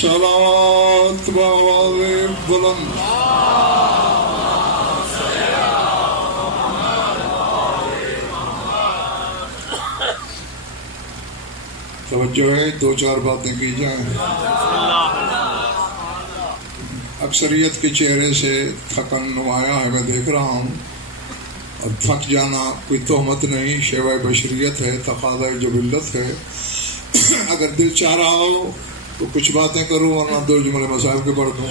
صلوات بآواز بلند. توجہ ہے، دو چار باتیں کی جائیں. اکثریت کے چہرے سے تھکن نمایاں ہے، میں دیکھ رہا ہوں. اور تھک جانا کوئی تہمت نہیں، شیوہ بشریت ہے، تقاضۂ جبلت ہے. اگر دل چاہ رہا ہو تو کچھ باتیں کروں، ورنہ دو جملے مسائل کے پڑھ دوں.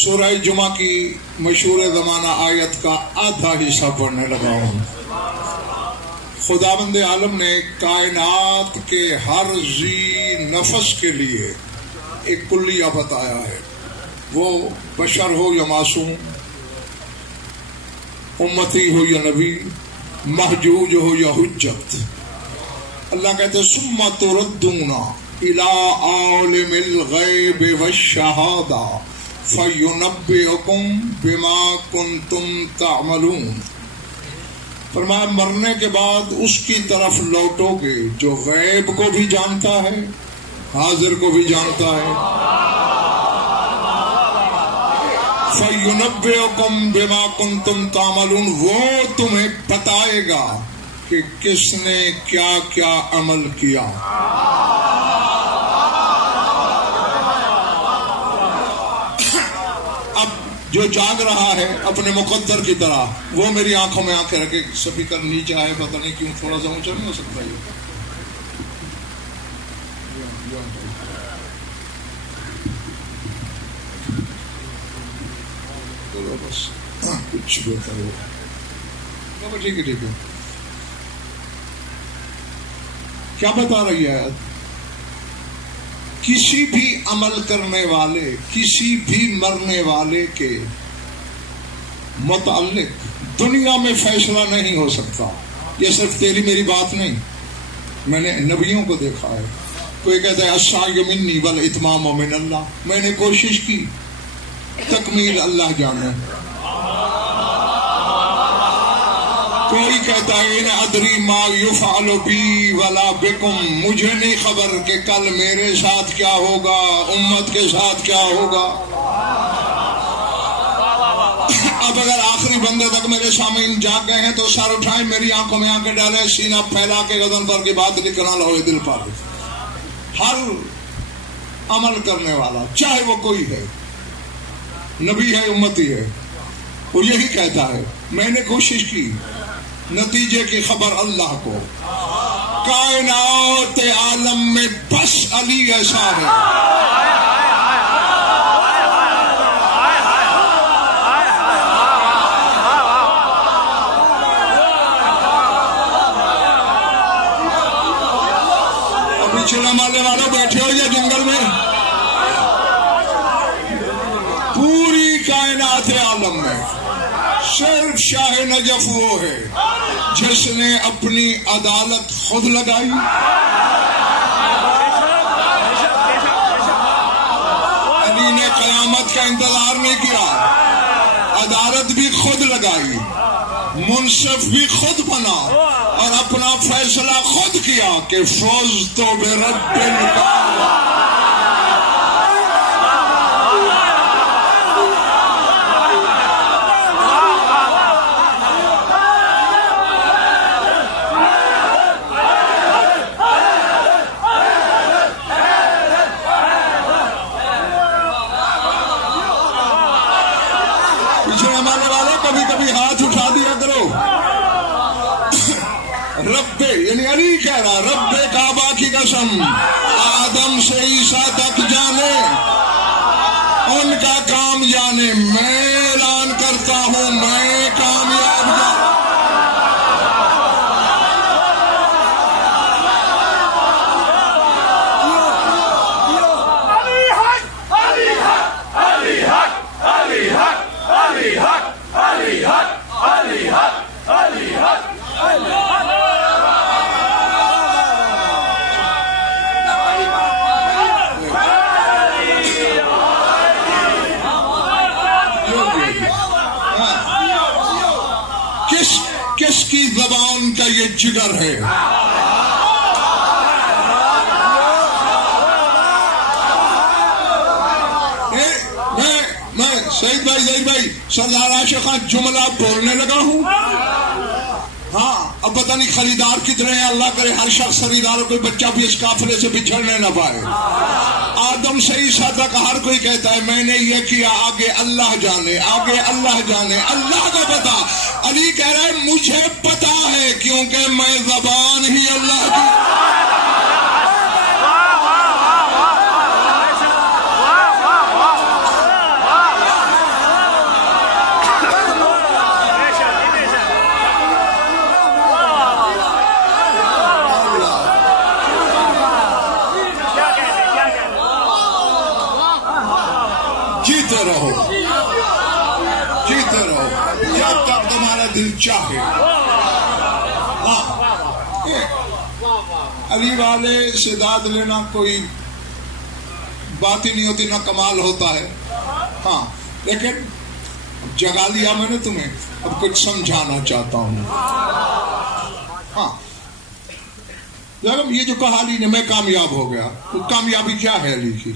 سورہ جمعہ کی مشہور زمانہ آیت کا آدھا حصہ پڑھنے لگا ہوں. خداوند عالم نے کائنات کے ہر ذی نفس کے لیے ایک کلیہ بتایا ہے، وہ بشر ہو یا معصوم، امتی ہو یا نبی، محجوج ہو یا حجت. اللہ کہتے ہیں ثم تردون الی عالم الغیب والشہادہ فینبئکم بما کنتم تعملون. فرمایا مرنے کے بعد اس کی طرف لوٹو گے جو غیب کو بھی جانتا ہے، حاضر کو بھی جانتا ہے. فَيُنَبِّئُكُمْ بِمَا كُنْتُمْ تَعْمَلُونَ، وہ تمہیں بتائے گا کہ کس نے کیا کیا عمل کیا. اب جو جاگ رہا ہے اپنے مقدر کی طرح، وہ میری آنکھوں میں آنکھیں رکھے. سپیکر نیچے آئے، پتہ نہیں کیوں تھوڑا سا اونچا نہیں ہو سکتا یہ. بس کچھ بہتر ہو. ٹھیک ہے ٹھیک ہے. کیا بتا رہی ہے؟ کسی بھی عمل کرنے والے، کسی بھی مرنے والے کے متعلق دنیا میں فیصلہ نہیں ہو سکتا. یہ صرف تیری میری بات نہیں، میں نے نبیوں کو دیکھا ہے. کوئی کہتا ہے السعی منی والاتمام من اللہ، میں نے کوشش کی، تکمیل اللہ جانے. کوئی کہتا ہے ان ادری ما یفعل بی ولا بکم، مجھے نہیں خبر کہ کل میرے ساتھ کیا ہوگا، امت کے ساتھ کیا ہوگا. اب اگر آخری بندے تک میرے سامنے جا گئے ہیں تو سر اٹھائیں، میری آنکھوں میں آنکھیں ڈالیں، سینہ پھیلا کے غضن پر کی بات لکھنا لوہے دل پر. ہر عمل کرنے والا چاہے وہ کوئی ہے، نبی ہے، امتی ہے، وہ یہی کہتا ہے میں نے کوشش کی، نتیجے کی خبر اللہ کو. کائنات عالم میں بس علی ایسا ہے. ابھی چلا مالے والوں بیٹھے ہو یا جنگل میں؟ پوری کائنات عالم میں صرف شاہ نجف وہ ہے جس نے اپنی عدالت خود لگائی، علی نے قیامت کا انتظار نہیں کیا، عدالت بھی خود لگائی، منصف بھی خود بنا اور اپنا فیصلہ خود کیا کہ فوز تو برب الکعبہ. کبھی کبھی ہاتھ اٹھا دیا کرو. رب یعنی علی کہہ رہا رب کعبہ کی قسم، آدم سے عیسیٰ تک جانے، ان کا کام جانے، میں اعلان کرتا ہوں میں کامیاب جاؤں. کس کی زبان کا یہ جگر ہے؟ میں سعید بھائی زید بھائی سردار عاشق خان جملہ بولنے لگا ہوں. ہاں اب پتہ نہیں خریدار کتنے ہیں، اللہ کرے ہر شخص خریدار کوئی بچہ بھی اس قافلے سے بچھڑنے نہ پائے. آدم سے عیسیٰ تک ہر کوئی کہتا ہے میں نے یہ کیا، آگے اللہ جانے، آگے اللہ جانے، اللہ کا پتا. علی کہہ رہا ہے مجھے پتا ہے کیونکہ میں زبان ہی اللہ کی. جیتے رہو جب تک تمہارا دل چاہے. علی والے سے داد لینا کوئی بات ہی نہیں ہوتی، نہ کمال ہوتا ہے. ہاں لیکن جگا لیا میں نے تمہیں، اب کچھ سمجھانا چاہتا ہوں. ہاں یہ جو کہا علی نے میں کامیاب ہو گیا، تو کامیابی کیا ہے علی کی؟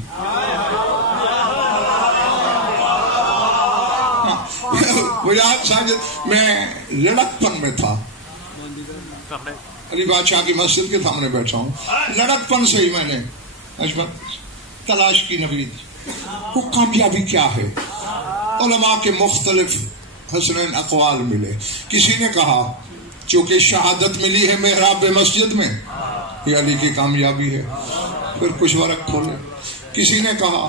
ساجد میں لڑکپن میں تھا، علی بادشاہ کی مسجد کے سامنے بیٹھا ہوں، لڑکپن سے ہی میں نے تلاش کی نوید وہ کامیابی کیا ہے. علماء کے مختلف حسنین اقوال ملے. کسی نے کہا چونکہ شہادت ملی ہے محراب مسجد میں یہ علی کی کامیابی ہے. پھر کچھ ورق کھولے. کسی نے کہا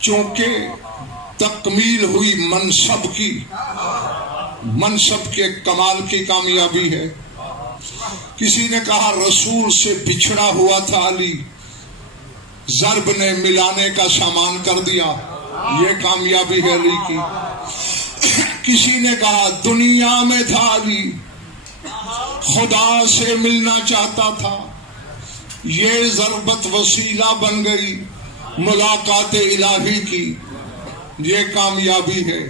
چونکہ تکمیل ہوئی منصب کے کمال کی کامیابی ہے. کسی نے کہا رسول سے بچھڑا ہوا تھا علی، ضرب نے ملانے کا سامان کر دیا، یہ کامیابی ہے علی کی. کسی نے کہا دنیا میں تھا علی، خدا سے ملنا چاہتا تھا، یہ ضربت وسیلہ بن گئی ملاقات الہی کی، یہ کامیابی ہے.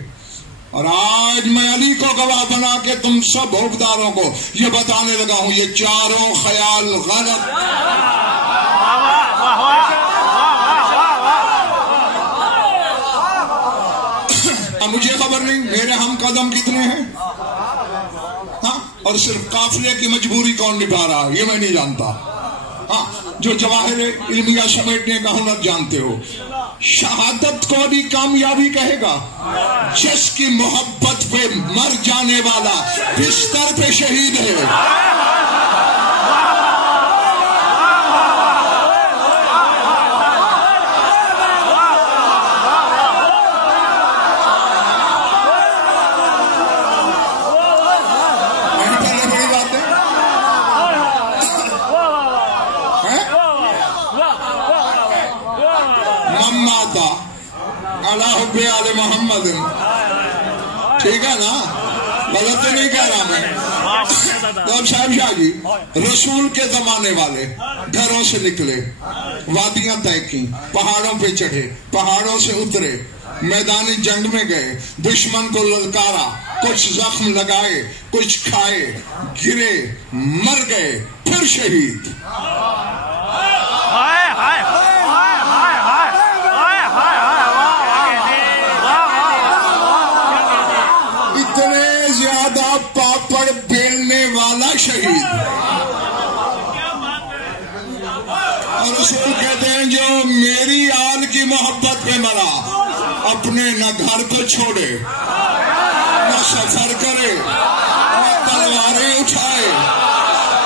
اور آج میں علی کو گواہ بنا کے تم سب حکمداروں کو یہ بتانے لگا ہوں یہ چاروں خیال غلط. اب مجھے خبر نہیں میرے ہم قدم کتنے ہیں، ہاں، اور صرف قافلے کی مجبوری کون نبھا رہا یہ میں نہیں جانتا. ہاں جو جواہر علمیہ سمیٹنے کا ہنر جانتے ہو. شہادت کو بھی کامیابی کہے گا جس کی محبت پہ مر جانے والا بستر پہ شہید ہے. محمد ٹھیک ہے نا، غلط تو نہیں کہہ رہا میں. تو اب صاحب شاہ جی رسول کے زمانے والے گھروں سے نکلے، وادیاں طے کی، پہاڑوں پہ چڑھے، پہاڑوں سے اترے، میدان جنگ میں گئے، دشمن کو للکارا، کچھ زخم لگائے، کچھ کھائے، گرے، مر گئے، پھر شہید. پاپڑ بیلنے والا شہید. اور رسول کہتے ہیں جو میری آل کی محبت پہ مرا، اپنے نہ گھر کو چھوڑے، نہ سفر کرے، نہ تلواریں اٹھائے،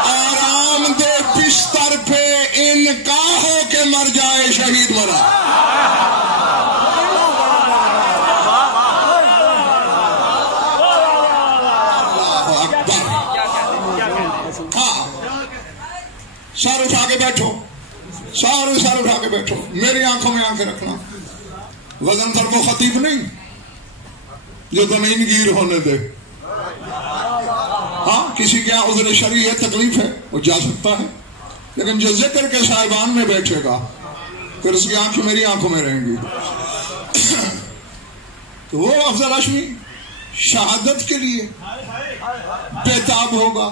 آرام دے بستر پہ انکا ہو کے مر جائے، شہید مرا. سر اٹھا کے بیٹھو، سر اٹھا کے بیٹھو، میری آنکھوں میں آنکھیں رکھنا. وزن پر وہ خطیب نہیں جو زمین گیر ہونے دے. ہاں کسی کے یہاں عذر شرعی ہے، تکلیف ہے، وہ جا سکتا ہے، لیکن جو ذکر کے صاحبان میں بیٹھے گا پھر اس کی آنکھیں میری آنکھوں میں رہیں گی. تو وہ افضل ہاشمی شہادت کے لیے بےتاب ہوگا.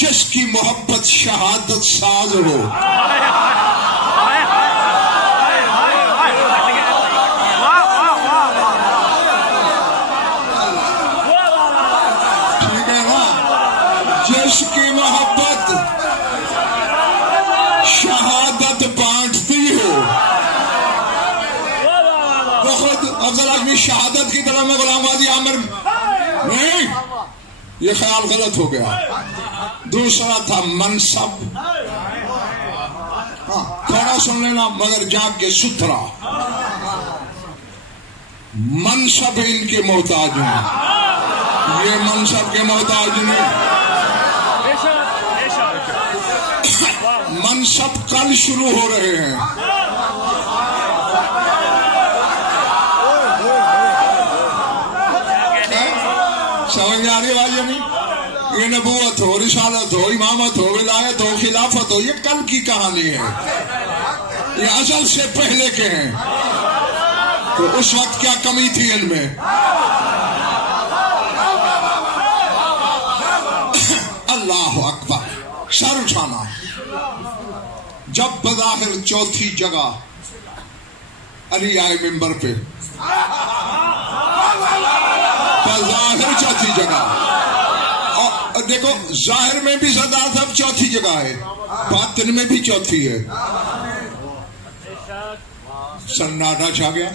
جس کی محبت شہادت ساز ہو. ٹھیک ہے نا؟ جس کی محبت شہادت بانٹتی ہو. وہ خود افضل آدمی شہادت کی طرح میں غلام غازی عامر نہیں، یہ خیال غلط ہو گیا. دوسرا تھا منصب. ہاں تھوڑا سن لینا مگر جاگ کے ستھرا. منصب ان کے محتاج ہیں، یہ منصب کے محتاج نہیں. منصب کل شروع ہو رہے ہیں. سمجھ میں آ رہی بات یا نہیں؟ یہ نبوت ہو، رسالت ہو، امامت ہو، ولایت ہو، خلافت ہو، یہ کل کی کہانی ہے. یہ ازل سے پہلے کے ہیں. تو اس وقت کیا کمی تھی ان میں؟ اللہ اکبر. سر اٹھانا. جب بظاہر چوتھی جگہ علی آئے ممبر پہ، بظاہر چوتھی جگہ، اور دیکھو ظاہر میں بھی صدارت اب چوتھی جگہ ہے، باطن میں بھی چوتھی ہے. سناٹا چھا گیا.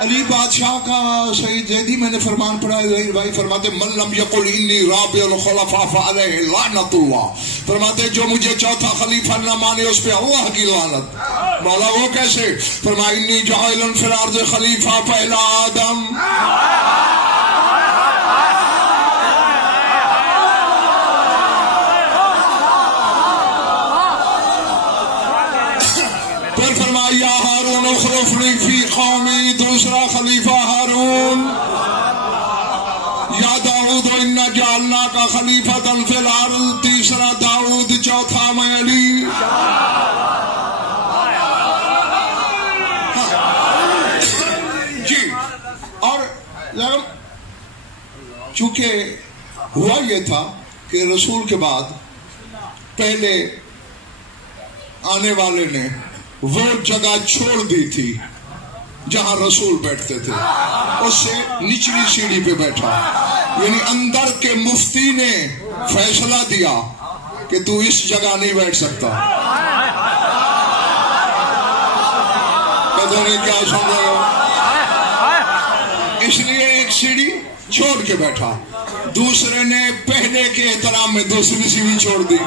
علی بادشاہ کا سعید زیدی میں نے فرمان پڑھا ہے. بھائی فرماتے من لم یقل انی رابع الخلفاء فعلیہ لعنت اللہ. فرماتے جو مجھے چوتھا خلیفہ نہ مانے اس پہ اللہ کی لعنت. مولا وہ کیسے؟ فرمایا انی جاعل فی الارض خلیفہ پہلا آدم. یا ہارون اخلفنی فی قومی. دوسرا خلیفہ ہارون. یا داؤد انا جعلناک خلیفۃ فی الارض. تیسرا داؤد. چوتھا میں علی. جی. اور چونکہ ہوا یہ تھا کہ رسول کے بعد پہلے آنے والے نے وہ جگہ چھوڑ دی تھی جہاں رسول بیٹھتے تھے. اس سے نچلی سیڑھی پہ بیٹھا. یعنی اندر کے مفتی نے فیصلہ دیا کہ تو اس جگہ نہیں بیٹھ سکتا. پتہ نہیں کیا سن رہے ہو. اس لیے ایک سیڑھی چھوڑ کے بیٹھا. دوسرے نے پہلے کے احترام میں دوسری سیڑھی چھوڑ دی.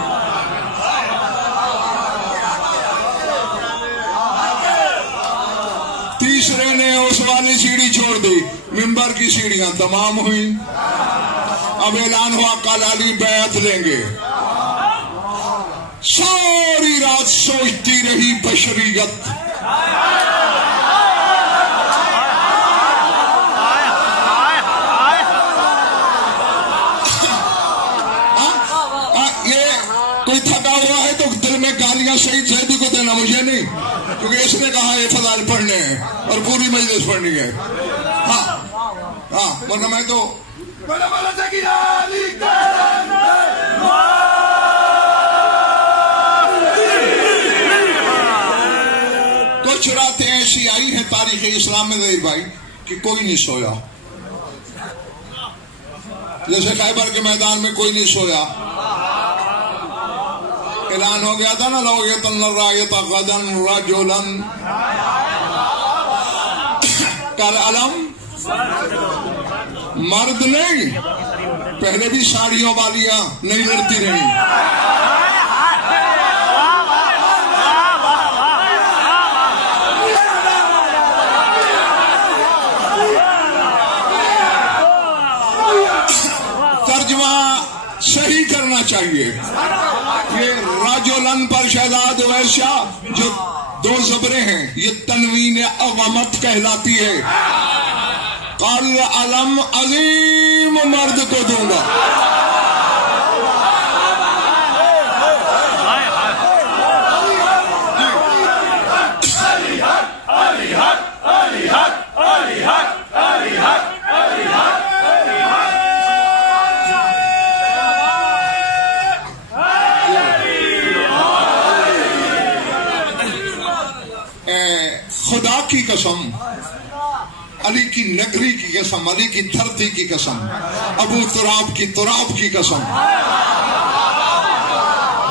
تیسرے نے اس والی سیڑھی چھوڑ دی. ممبر کی سیڑھیاں تمام ہوئی. اب اعلان ہوا کل علی بیعت لیں گے. ساری رات سوچتی رہی بشریت. یہ کوئی تھکا ہوا ہے تو دل میں گالیاں شہید زیدی کو دینا، مجھے نہیں، کیونکہ اس نے کہا یہ فضائل پڑھنے ہیں اور پوری مجلس پڑھنی ہے. ہاں ورنہ میں تو کچھ راتیں ایسی آئی ہیں تاریخ اسلام میں ظہیر بھائی کہ کوئی نہیں سویا. جیسے خیبر کے میدان میں کوئی نہیں سویا. اعلان ہو گیا تھا نا لو یتن رایت غدن رجلن کل علم. مرد نہیں، پہلے بھی ساڑیوں والیاں نہیں لڑتی رہی. ترجمہ صحیح کرنا چاہیے. یہ راجولن پر شہزاد ویشا جو دو زبریں ہیں یہ تنوین عظمت کہلاتی ہے. قال علم عظیم مرد کو دوں گا. قسم، علی کی نگری کی قسم، علی کی دھرتی کی قسم، ابو تراب کی تراب کی قسم،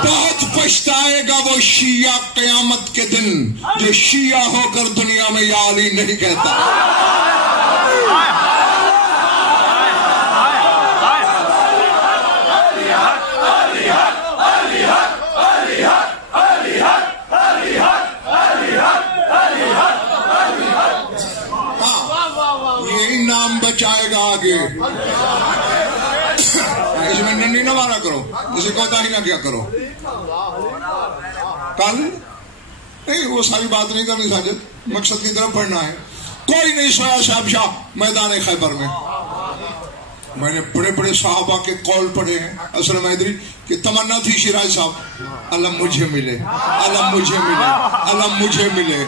بہت پچھتائے گا وہ شیعہ قیامت کے دن جو شیعہ ہو کر دنیا میں یا علی نہیں کہتا۔ نام بچائے گا آگے، اس میں ننی نہ مارا کرو، اسے کوتا ہی نہ کیا کرو۔ کل نہیں وہ ساری بات نہیں کرنی ساجد، مقصد کی طرف پڑھنا ہے۔ کوئی نہیں سویا صاحب شاہ میدان خیبر میں نے بڑے بڑے صحابہ کے قول پڑھے ہیں۔ اسلم حیدری کی تمنا تھی شیراز صاحب اللہ مجھے ملے، اللہ مجھے ملے، اللہ مجھے ملے۔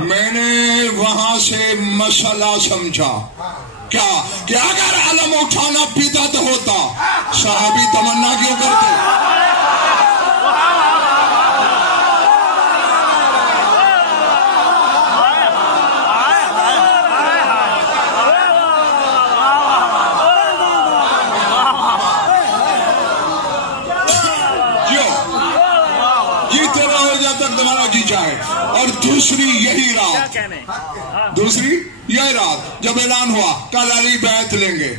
میں نے وہاں سے مسئلہ سمجھا کیا کہ اگر علم اٹھانا بدعت ہوتا صحابی تمنا کیوں کرتے؟ جیتے رہو جب تک تمہارا جی چاہے۔ اور دوسری یہی رات جب اعلان ہوا کل علی بیعت لیں گے،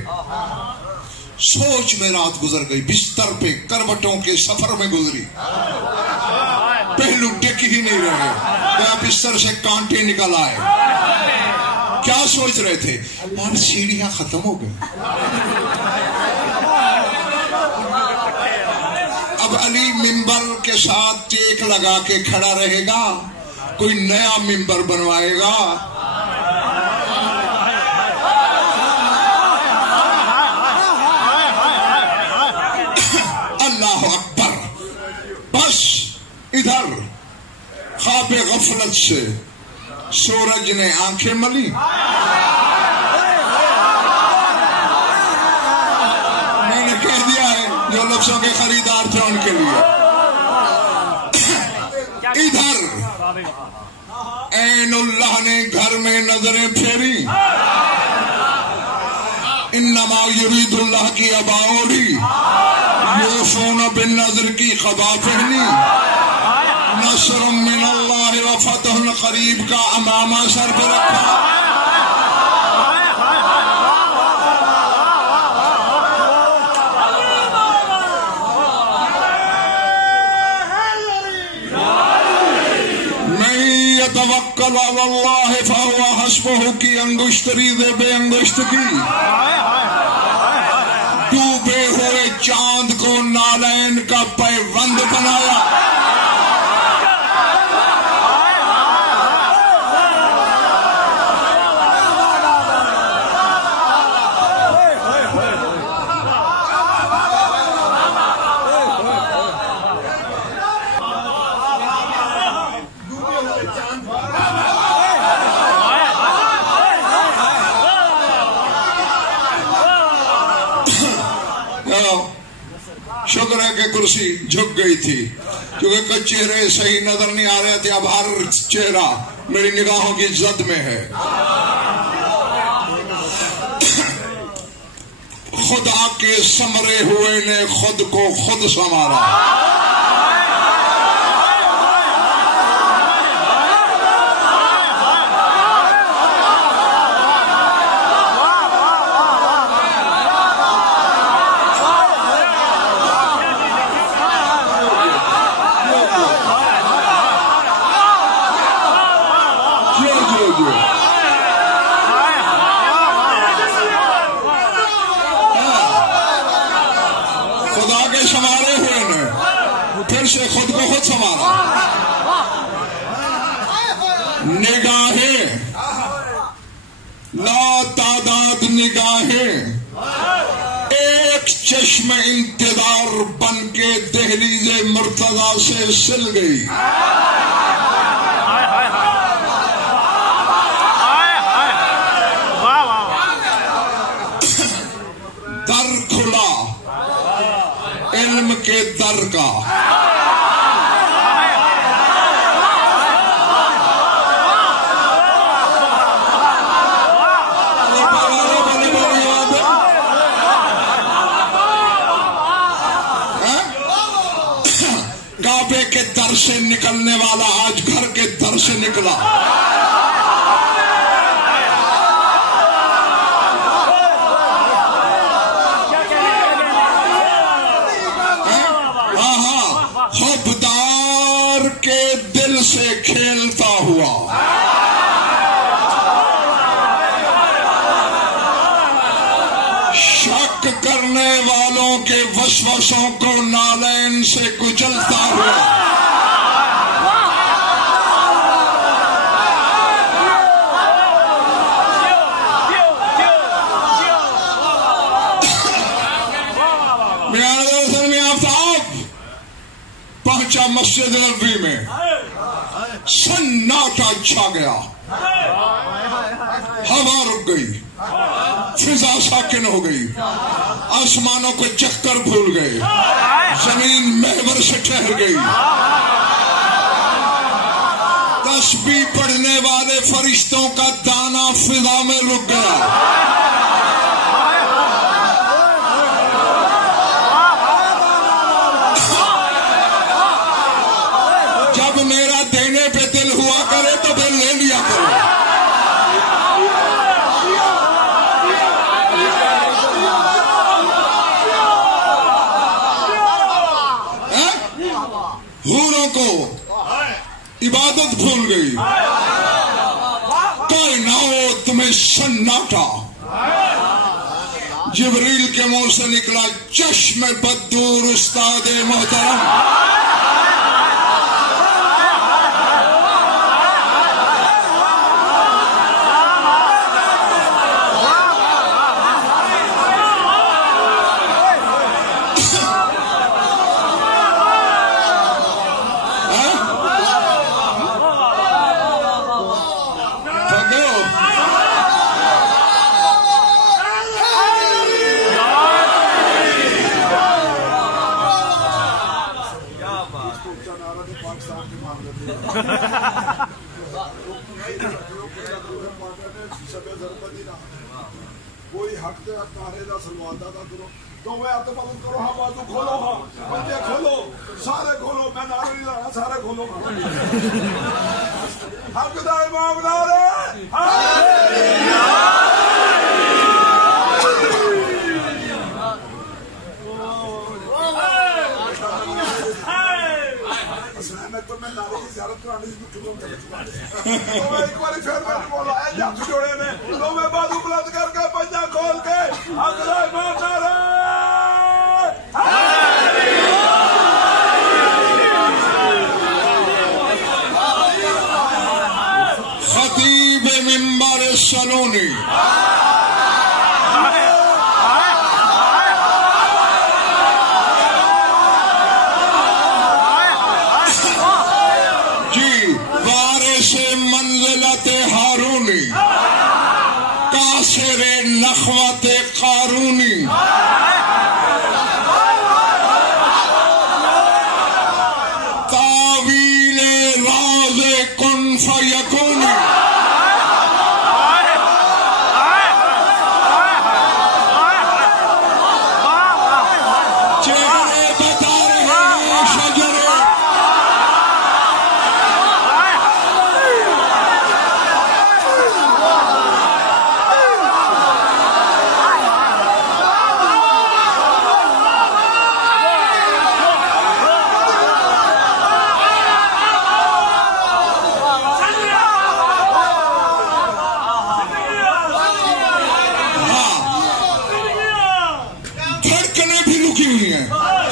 سوچ میں رات گزر گئی، بستر پہ کروٹوں کے سفر میں گزری، پہلو ٹک ہی نہیں رہے، کیا بستر سے کانٹے نکل آئے۔ کیا سوچ رہے تھے؟ یار سیڑھیاں ختم ہو گئی، اب علی ممبر کے ساتھ ٹیک لگا کے کھڑا رہے گا، کوئی نیا ممبر بنوائے گا۔ اللہ اکبر۔ بس ادھر خواب غفلت سے سورج نے آنکھیں ملی، میں نے کہہ دیا ہے جو لفظوں کے خریدار تھے ان کے لیے۔ ادھر عین اللہ نے گھر میں نظریں پھیری، انما یرید اللہ کی ابا اوڑھی، یوفون بالنذر کی قبا پہنی، نصر من اللہ و فتح قریب کا امامہ سر پہ رکھا۔ توکل علی اللہ فہو حسبہ کی انگشتری دے بے انگشت کی، ڈوبے ہوئے چاند کو نالین کا پیوند بنایا۔ شکر ہے کہ کرسی جھک گئی تھی کیونکہ کچھ چہرے صحیح نظر نہیں آ رہے تھے، اب ہر چہرہ میری نگاہوں کی زد میں ہے۔ خدا کے سمرے ہوئے نے خود کو خود سنوارا۔ خدا کے سنوارے ہوئے نے پھر سے خود کو خود سنوارا۔ نگاہیں لا تعداد نگاہیں ایک چشم انتظار بن کے دہلیز مرتضی سے سل گئی۔ در کھلا علم کے در کا، در سے نکلنے والا آج گھر کے در سے نکلا. حبدار کے دل سے کھیلتا ہوا شک کرنے والوں کے وسوسوں کو نالین سے کچلتا ہوا پہنچا مسجد نبوی میں. سناٹا چھا گیا, ہوا رک گئی, فضا ساکن ہو گئی, آسمانوں کو چکر بھول گئے, زمین محور سے ٹھہر گئی. تسبیح پڑھنے والے فرشتوں کا دانا فضا میں رک گیا. جب میرا دینے پہ دل ہوا کرے تو پھر لے لیا کرو. حوروں کو عبادت بھول گئی, کائنات میں سناٹا. جبریل کے منہ سے نکلا چشم بددور استاد محترم. کوئی حق دے نعرے دا سلواتا دا کرو تو میں ہاتھ بلند کرو, ہاں بازو کھولو, ہاں بندے کھولو, سارے کھولو, میں نعرے نہیں لانا, سارے کھولو. حق دا امام نعرے میں نعرے کی زیارت کرانے سے ایک باری پھر میں بولا اے ہاتھ جوڑے نے تو میں بازو بلند کر کے پنجا کھول کے حق دا امام نعرے. خطیب منبر سنونی کاسر نخوت قارونی تاویل راز کن فیکونی چہرے بتا رہے ہیں شجرے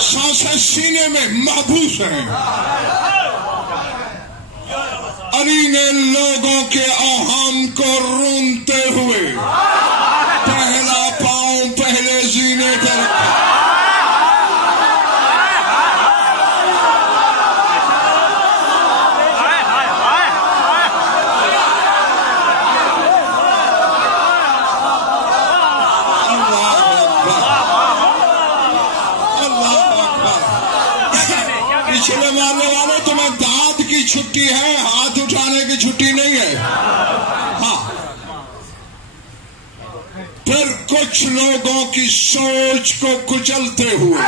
سانسیں سینے میں محبوس ہیں. علی نے لوگوں کے اوہام کو رونتے ہوئے پہلا پاؤں پہلے زینے پر رکھا. پچھلے مارنے والوں تمہیں دانت کی چھٹی ہے, ہاتھ اٹھانے کی چھٹی نہیں ہے. ہاں پھر کچھ لوگوں کی سوچ کو کچلتے ہوئے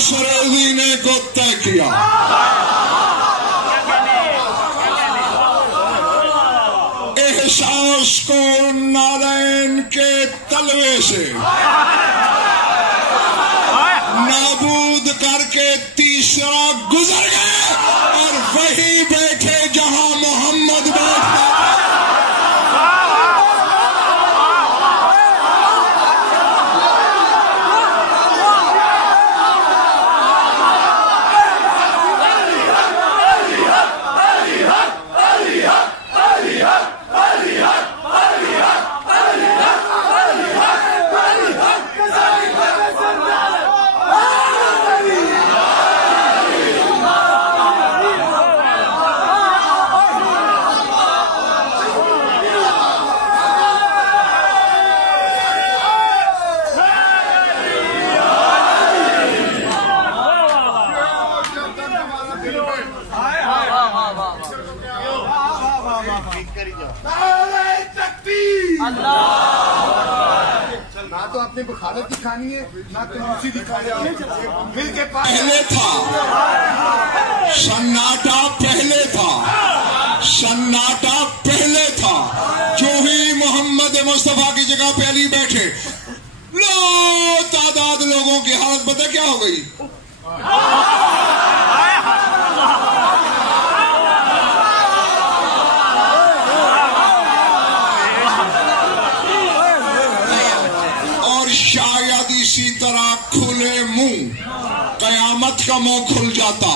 سرزینے کو طے کیا. احساس کو نارائن کے تلوے سے نابود کر کے تیسرا گزر گئے اور وہی بیٹھے جہاں محمد بیٹھا. نہ تو اپنے بخارت دکھانی ہے نہ کنجوسی دکھانی ہے. مل کے پہلے تھا سناٹا، پہلے تھا سناٹا، پہلے تھا. جو ہی محمد مصطفیٰ کی جگہ پہ علی بیٹھے، لو تعداد لوگوں کی حالت پتہ کیا ہو گئی؟ شاید اسی طرح کھلے منہ قیامت کا منہ کھل جاتا.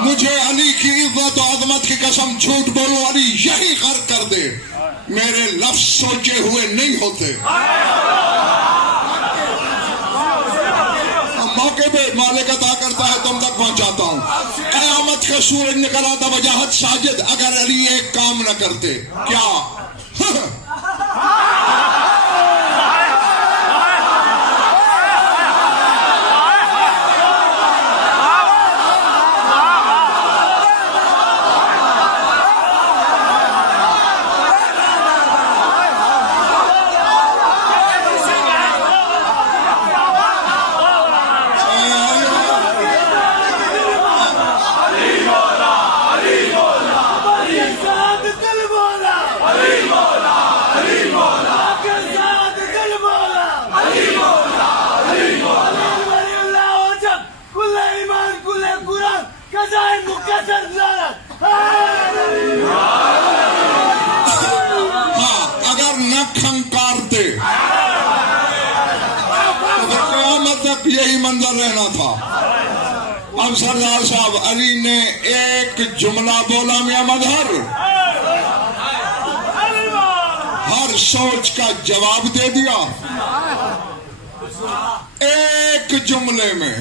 مجھے علی کی عزت و عظمت کی قسم، جھوٹ بولو علی یہی غرق کر دے. میرے لفظ سوچے ہوئے نہیں ہوتے. موقع پہ مالک عطا کرتا ہے، تم تک پہنچاتا ہوں. قیامت کا سورج نکل آتا وجاہت ساجد، اگر علی ایک کام نہ کرتے. کیا؟ اگر نہ کھنکارتے تو قیامت تک یہی منظر رہنا تھا. اب سردار صاحب علی نے ایک جملہ بولا، میاں مظہر ہر سوچ کا جواب دے دیا. ایک جملے میں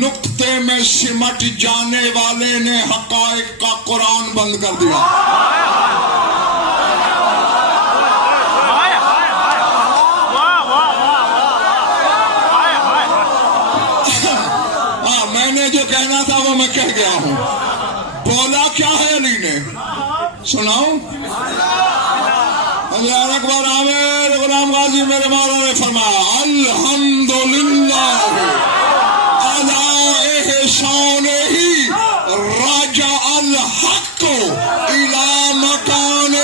نقطے میں سمٹ جانے والے نے حقائق کا قرآن بند کر دیا. ہاں، میں نے جو کہنا تھا وہ میں کہہ گیا ہوں. بولا کیا ہے علی نے؟ سناؤں؟ اللہ اکبر. عامر غلام غازی میرے مولا نے فرمایا، الحمدللہ ہی راجع الحق الى مکانہ.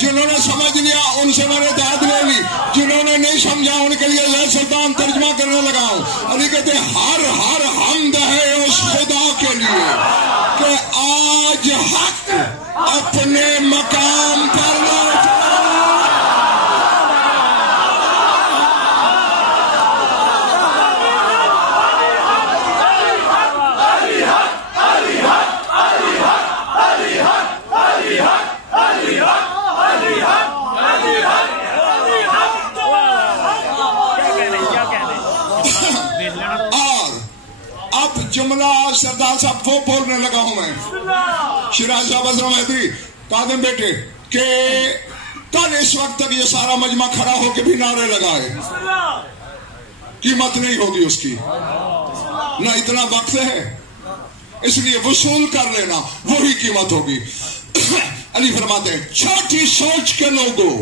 جنہوں نے سمجھ لیا ان سے میں نے داد لے لی، جنہوں نے نہیں سمجھا ان کے لیے زید سلطان ترجمہ کرنے لگا ہوں. علی کہتے ہیں ہر حمد ہے اس خدا کے لیے کہ آج حق اپنے مقام پر لوٹا. اب جملہ سردار صاحب وہ بولنے لگا ہوں میں، شیراز صاحب عزم مہدی قادم بیٹے، کہ کل اس وقت تک یہ سارا مجمع کھڑا ہو کے بھی نعرے لگائے، قیمت نہیں ہوگی اس کی، نہ اتنا وقت ہے، اس لیے وصول کر لینا، وہی قیمت ہوگی۔ علی فرماتے ہیں چھوٹی سوچ کے لوگوں،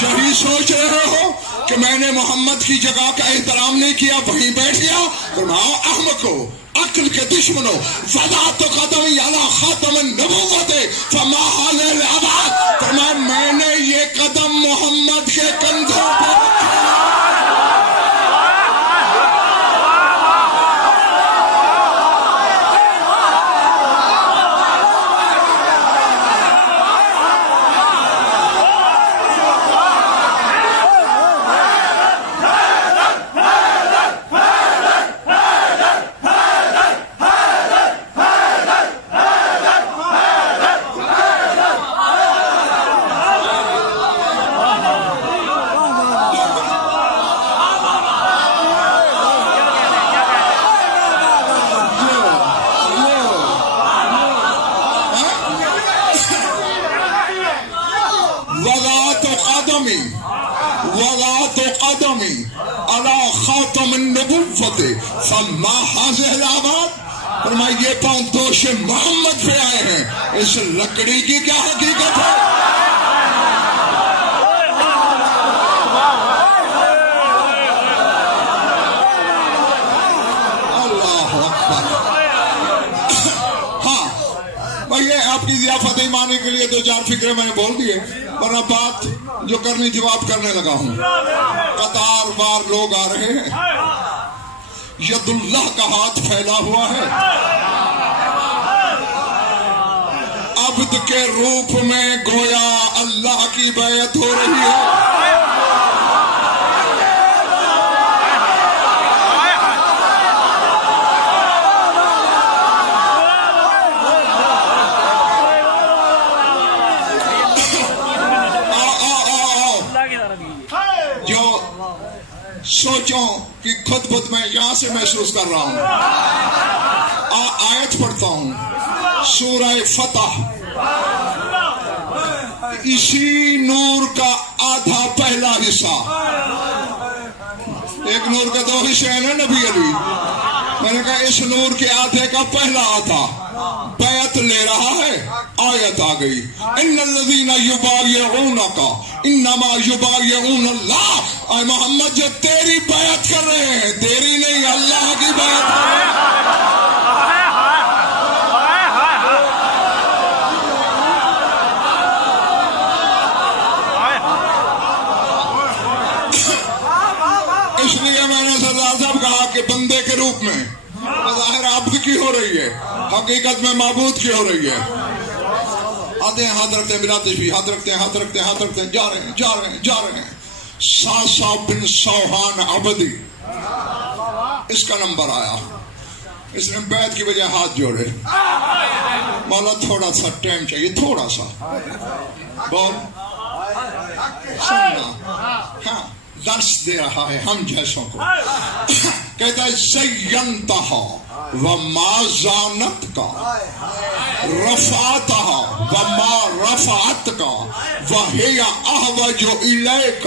یہی سوچ رہے ہو کہ میں نے محمد کی جگہ کا احترام نہیں کیا، وہیں بیٹھ گیا؟ فرماؤ احمقو، عقل کے دشمنوں، وضعت قدمی علی خاتم النبوت فما حال العباد، فرمایا میں نے یہ قدم محمد کے کندھوں پر فما حاضر العباد، فرمایا یہ پاؤں دوش محمد پہ آئے ہیں، اس لکڑی کی کیا حقیقت ہے؟ اللہ اکبر۔ ہاں بھائی آپ کی ضیافت ایمانی کے لیے دو چار فکرے میں نے بول دیے، ورنہ بات جو کرنی تھی وہ آپ کرنے لگا ہوں۔ قطار وار لوگ آ رہے ہیں، ید اللہ کا ہاتھ پھیلا ہوا ہے، عبد کے روپ میں گویا اللہ کی بیعت ہو رہی ہے۔ سوچوں کہ خود بد میں یہاں سے محسوس کر رہا ہوں، آیت پڑھتا ہوں سورہ فتح، اسی نور کا آدھا پہلا حصہ، ایک نور کے دو حصے ہیں نا نبی علی، میں نے کہا اس نور کے آدھے کا پہلا آدھا بیعت لے رہا ہے، آیت آ گئی ان الذین یبایعونک انما یبایعون اللہ، اے محمد جو تیری بیعت کر رہے ہیں، تیری نہیں اللہ کی بیعت کر رہے ہیں۔ اس لیے میں نے سردار صاحب کہا کہ بندے کے روپ میں ظاہر عبد کی ہو رہی ہے، حقیقت میں معبود کی ہو رہی ہے۔ آتے ہیں ہاتھ رکھتے ہیں، ملاتے بھی ہاتھ رکھتے ہیں، ہاتھ رکھتے ہیں، ہاتھ رکھتے ہیں، جا رہے ہیں جا رہے ہیں جا رہے ہیں۔ ساسا بن سوہان عبدی اس کا نمبر آیا، اس نے بیعت کی وجہ ہاتھ جوڑے، مولا تھوڑا سا ٹائم چاہیے، تھوڑا سا بول سننا، ہاں درس دے رہا ہے ہم جیسوں کو۔ کہتا ہے زینتہا وما زانت کا، رفعتہا وما رفعت کا، وہی احوج الیک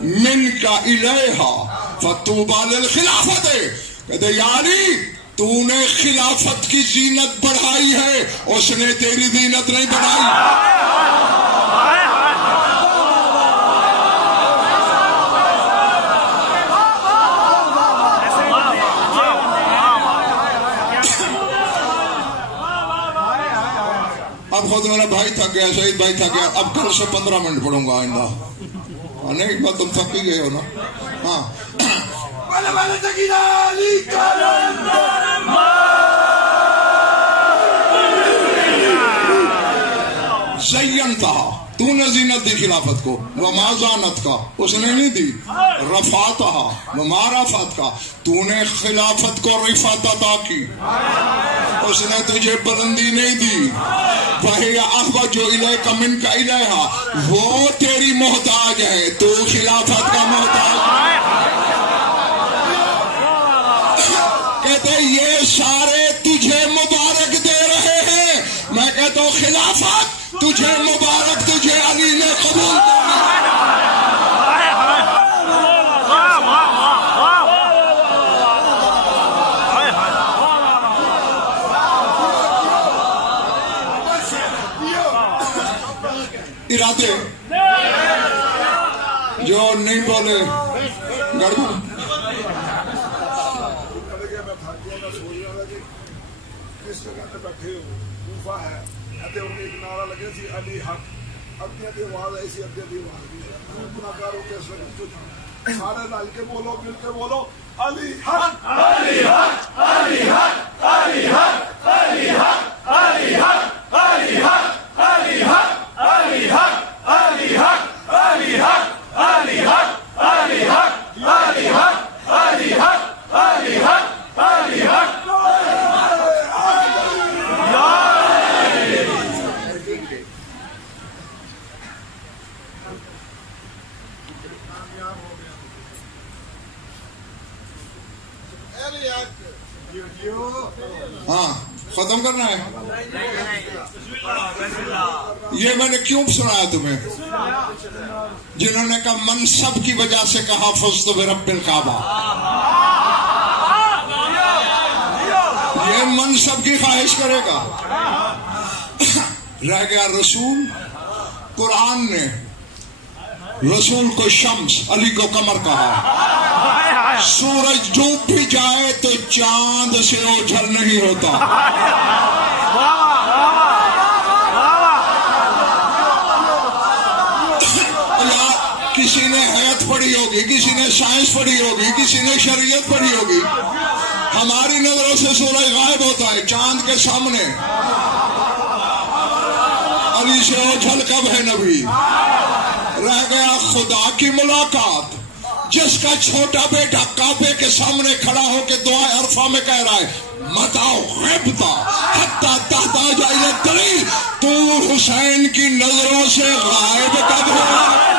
منک الیہا فطوبی للخلافت۔ کہتے ہیں یا علی تو نے خلافت کی زینت بڑھائی ہے، اس نے تیری زینت نہیں بڑھائی۔ اب خود میرا بھائی تھک گیا، شہید بھائی تھک گیا، اب گھر سے 15 منٹ پڑھوں گا آئندہ، نہیں بات تم تھک ہی گئے ہو نا۔ ہاں زینتہا تو نے زینت دی خلافت کو، وما زانت کا اس نے نہیں دی، رفعتہا وما رفعت کا تو نے خلافت کو رفعت عطا کی، اس نے تجھے بلندی نہیں دی۔ وہی احوج الیک منک الیہا وہ تیری محتاج ہے، تو خلافت کا محتاج ہے۔ جو نہیں بولے گڑبڑ. کس جگہ پہ بیٹھے ہو کوفہ ہے تے انہیں ایک نعرہ لگے سی علی حق ابدیت کی آواز ایسی ابدیت کی آواز بھی گناہگار ہو کے اس وقت جو سارے مل کے بولو مل کے بولو علی حق علی حق علی حق علی حق علی حق علی حق علی حق علی حق علی حق علی حق علی حق علی حق علی حق علی حق علی حق علی حق علی حق. ہاں ختم کرنا ہے. یہ میں نے کیوں سنایا تمہیں؟ جنہوں نے کہا منصب کی وجہ سے کہا فزت برب الکعبہ. یہ منصب کی خواہش کرے گا. رہ گیا رسول. قرآن نے رسول کو شمس علی کو قمر کہا. سورج ڈوب بھی جائے تو چاند سے اوجھل نہیں ہوتا. کسی نے حیات پڑھی ہوگی, کسی نے سائنس پڑھی ہوگی, کسی نے شریعت پڑھی ہوگی. ہماری نظروں سے سورج غائب ہوتا ہے چاند کے سامنے. علی سے اوجھل کب ہے نبی؟ رہ گیا خدا کی ملاقات. جس کا چھوٹا بیٹا کعبے کے سامنے کھڑا ہو کے دعائے عرفہ میں کہہ رہا ہے متاؤ غیبتا حتی تحتاج الی الدلیل, تو حسین کی نظروں سے غائب کب ہوا؟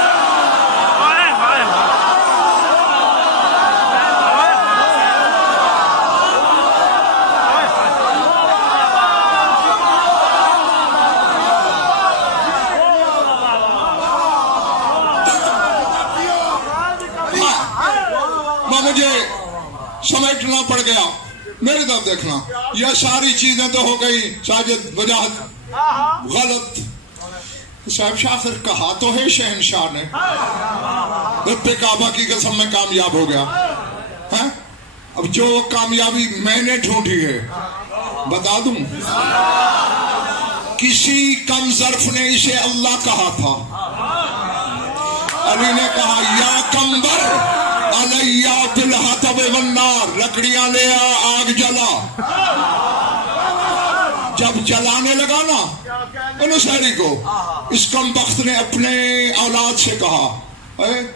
مجھے سمیٹنا پڑ گیا. میری طرف دیکھنا. یہ ساری چیزیں تو ہو گئی ساجد وجاہت غلط. صاحب شاخر کہا تو ہے شہنشاہ نے رب کعبہ کی قسم میں کامیاب ہو گیا. اب جو کامیابی میں نے ڈھونڈی ہے بتا دوں. کسی کم ظرف نے اسے اللہ کہا تھا. علی نے کہا یا کمبر علیہ بالحطب والنار, لکڑیاں لے آگ جلا. جب جلانے لگا نا انصاری کو, اس کم بخت نے اپنے اولاد سے کہا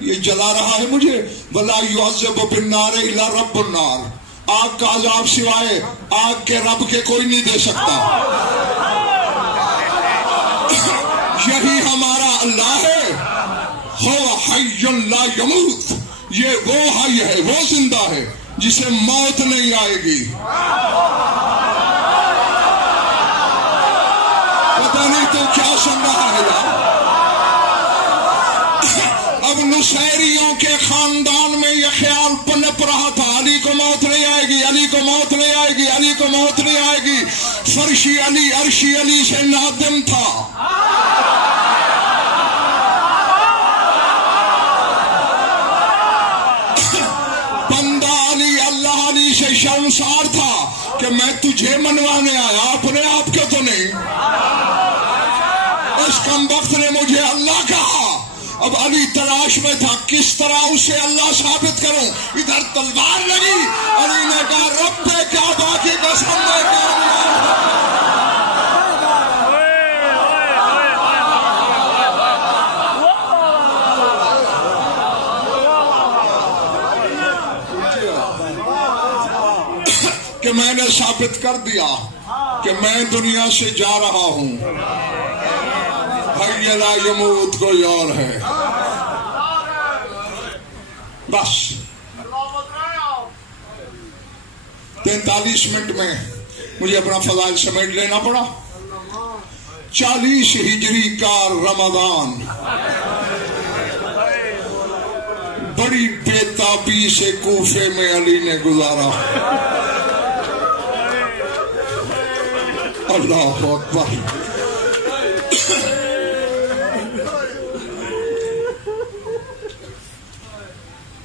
یہ جلا رہا ہے مجھے, ولا یعذب بالنار الا رب النار, آگ کا عذاب سوائے آگ کے رب کے کوئی نہیں دے سکتا. یہی ہمارا اللہ ہے. هو حی لا یموت, یہ وہ حی ہے, وہ زندہ ہے جسے موت نہیں آئے گی. پتہ نہیں تو کیا سن رہا ہے یار. اب نصیریوں کے خاندان میں یہ خیال پنپ رہا تھا علی کو موت نہیں آئے گی, علی کو موت نہیں آئے گی, علی کو موت نہیں آئے گی. فرشی علی عرشی علی سے نادم تھا. شرمسار تھا کہ میں تجھے منوانے آیا, اپنے آپ کو تو نہیں. اس کم وقت نے مجھے اللہ کہا. اب علی تلاش میں تھا کس طرح اسے اللہ ثابت کروں. ادھر تلوار لگی. علی نے کہا رب کعبہ کی قسم میں کہ میں نے ثابت کر دیا کہ میں دنیا سے جا رہا ہوں. حی لا یموت کوئی اور ہے. بس 43 منٹ میں مجھے اپنا فضائل سمیٹ لینا پڑا. 40 ہجری کا رمضان بڑی بےتابی سے کوفے میں علی نے گزارا. اللہ اکبر.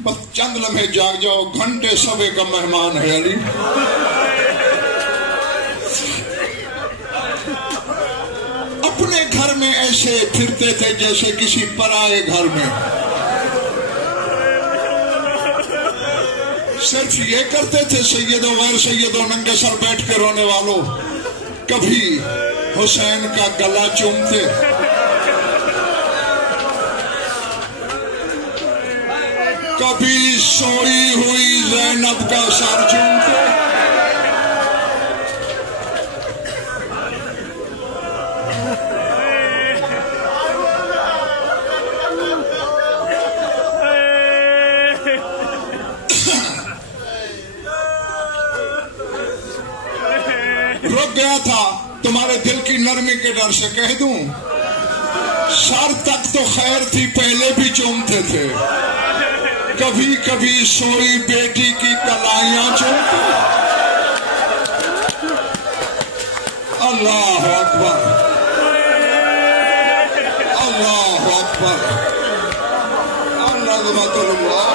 بس چند لمحے جاگ جاؤ، گھنٹے صبح کا مہمان ہے علی۔ اپنے گھر میں ایسے پھرتے تھے جیسے کسی پرائے گھر میں، صرف یہ کرتے تھے سیدوں غیر سیدوں ننگے سر بیٹھ کے رونے والوں، کبھی حسین کا گلا چومتے، کبھی سوئی ہوئی زینب کا سر چومتے۔ رک گیا تھا تمہارے دل کی نرمی کے ڈر سے، کہہ دوں سر تک تو خیر تھی، پہلے بھی چومتے تھے، کبھی کبھی سوئی بیٹی کی کلائیاں چومتے۔ اللہ اکبر، اللہ اکبر، عظمت اللہ۔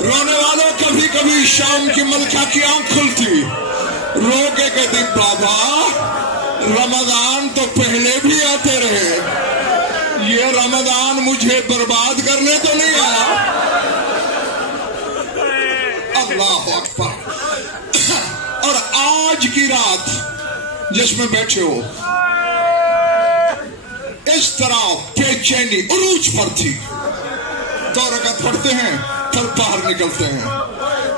رونے والوں کبھی کبھی شام کی ملکہ کی آنکھ کھلتی، رو کے کہتی بابا رمضان تو پہلے بھی آتے رہے، یہ رمضان مجھے برباد کرنے تو نہیں آیا۔ اللہ اکبر۔ اور آج کی رات جس میں بیٹھے ہو، اس طرح بے چینی عروج پر تھی، 2 رکعت پڑھتے ہیں پھر باہر نکلتے ہیں،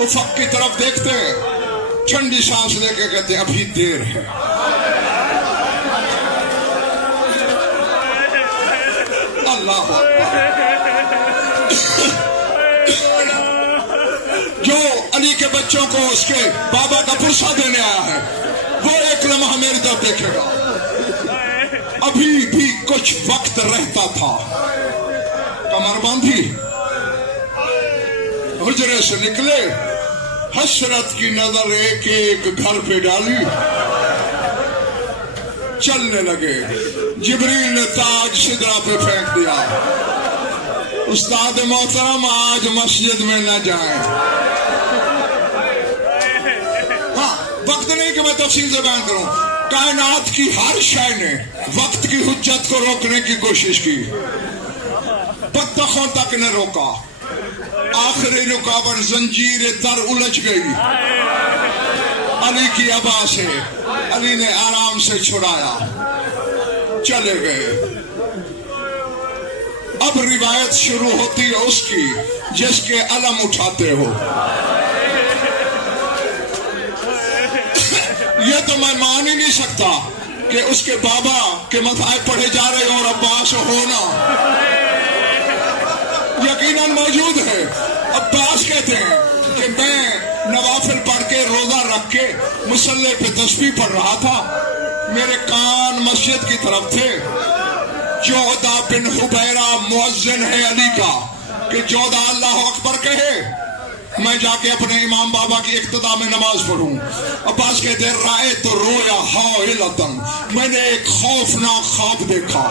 افق کی طرف دیکھتے ہیں، ٹھنڈی سانس لے کے کہتے ہیں ابھی دیر ہے۔ اللہ اکبر۔ جو علی کے بچوں کو اس کے بابا کا پرسہ دینے آیا ہے، وہ ایک لمحہ میری طرف دیکھے گا، ابھی بھی کچھ وقت رہتا تھا۔ کمر باندھی، حجرے سے نکلے، حسرت کی نظر ایک ایک گھر پہ ڈالی، چلنے لگے۔ جبریل نے تاج سدرا پہ پھینک دیا، استاد محترم آج مسجد میں نہ جائیں۔ ہاں، وقت نہیں کہ میں تفصیل سے بیان کروں، کائنات کی ہر شے نے وقت کی حجت کو روکنے کی کوشش کی، بطخوں تک نے روکا، آخری رکاوٹ زنجیر در الجھ گئی، علی کی ابا سے علی نے آرام سے چھڑایا، چلے گئے۔ اب روایت شروع ہوتی ہے اس کی جس کے علم اٹھاتے ہو۔ یہ تو میں مان ہی نہیں سکتا کہ اس کے بابا کے مداح پڑھے جا رہے اور عباس ہونا یقیناً موجود ہے۔ عباس کہتے ہیں کہ میں نوافل پڑھ کے روزہ رکھ کے مصلی پہ تسبیح پڑھ رہا تھا، میرے کان مسجد کی طرف تھے، جودہ بن حبیرہ مؤذن ہے علی کا کہ جودہ اللہ اکبر کہے، میں جا کے اپنے امام بابا کی اقتداء میں نماز پڑھوں۔ عباس کہتے ہیں رائے تو رویا حائلتن، میں نے ایک خوفناک خواب دیکھا۔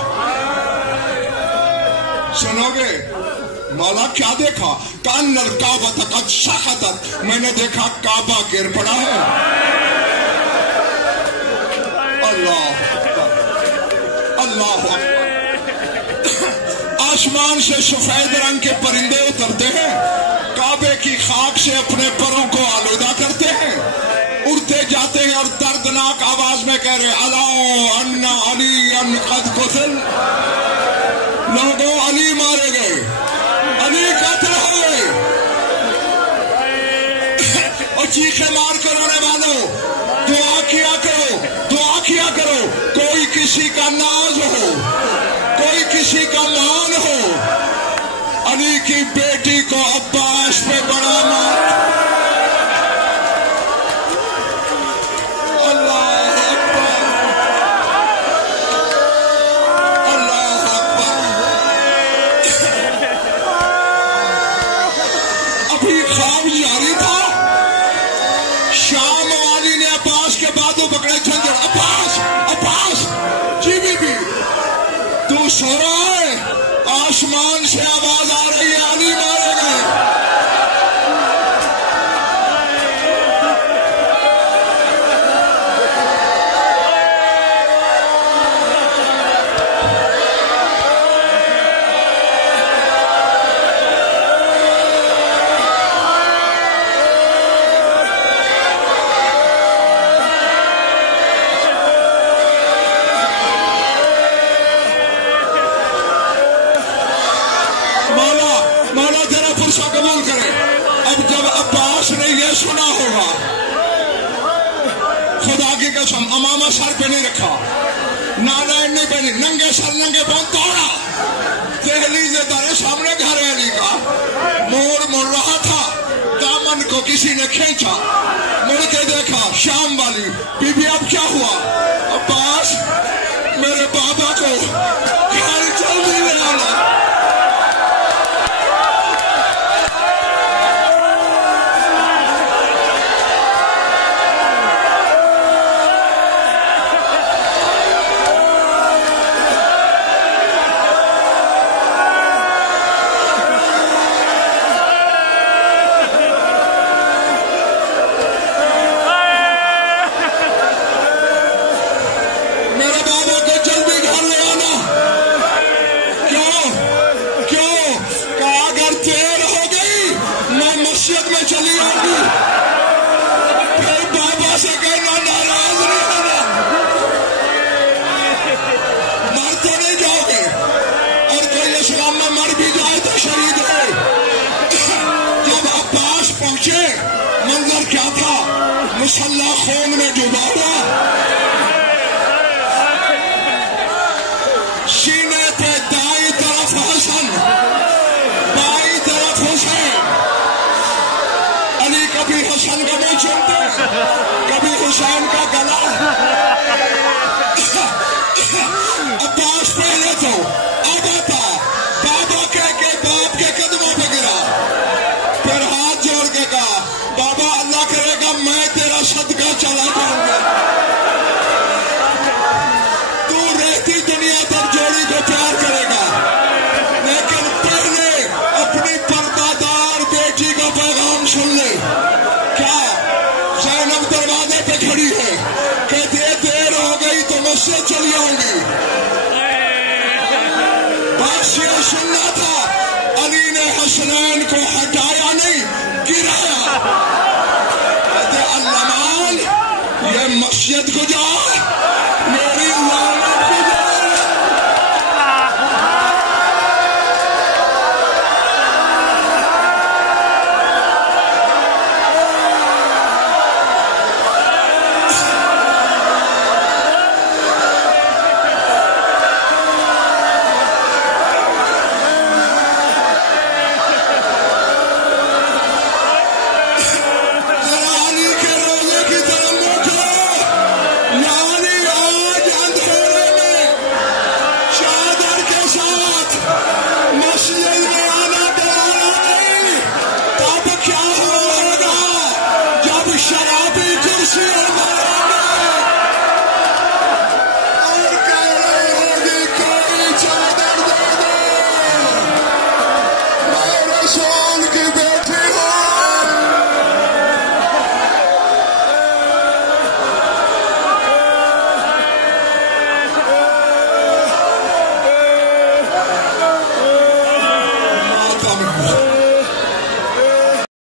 سنو گے مولا کیا دیکھا؟ کان الکعبہ قد سقطت، میں نے دیکھا کعبہ گر پڑا ہے۔ اللہ اللہ آسمان سے سفید رنگ کے پرندے اترتے ہیں، کعبے کی خاک سے اپنے پروں کو آلودہ کرتے ہیں، اڑتے جاتے ہیں اور دردناک آواز میں کہہ رہے الا ان علی قد قتل، لوگوں علی مارے گئے، علی قتل ہوئے۔ اور چیخے مار کر رونے والوں دعا کیا کرو، دعا کیا کرو، کوئی کسی کا ناز ہو، کوئی کسی کا مان ہو، علی کی بیٹی کو عباس پہ بڑا مان۔ اللہ اکبر، اللہ اکبر۔ ابھی خواب جاری تھا، آسمان سے آواز آ رہی ہے علی مارے گئے. قبول کرے. اب جب عباس نے یہ سنا ہوگا، خدا کی قسم امامہ سر پہ نہیں رکھا، نالین نہیں پہنی، ننگے سر ننگے پاؤں دوڑا دہلیز دارے سامنے گھر والی کا مڑ رہا تھا، دامن کو کسی نے کھینچا، مڑ کے دیکھا شام والی بی بی اب کیا ہوا؟ عباس میرے بابا کو گھر جلدی لے آنا. مسلح خون میں ڈوبا، سینے پہ دائیں طرف حسن، بائیں طرف حسین. علی کبھی حسن کا منہ چومتے، کبھی حسین کا گلا. عباس پہلے تو اب آتا بابا کہہ کے باپ کے قدموں پہ گرا، پھر ہاتھ جوڑ کے کہا بابا اللہ کرے گا میں تیرا صدقہ چلا جاؤں گا، تو رہتی دنیا تک جوڑی کو پیار کرے گا، لیکن پہلے اپنی پردہ دار بیٹی کا پیغام سن لے. کیا زینب دروازے پہ کھڑی ہے، کہتی ہے دیر ہو گئی تو مسجد چلی آؤں گی. بس یہ سننا تھا.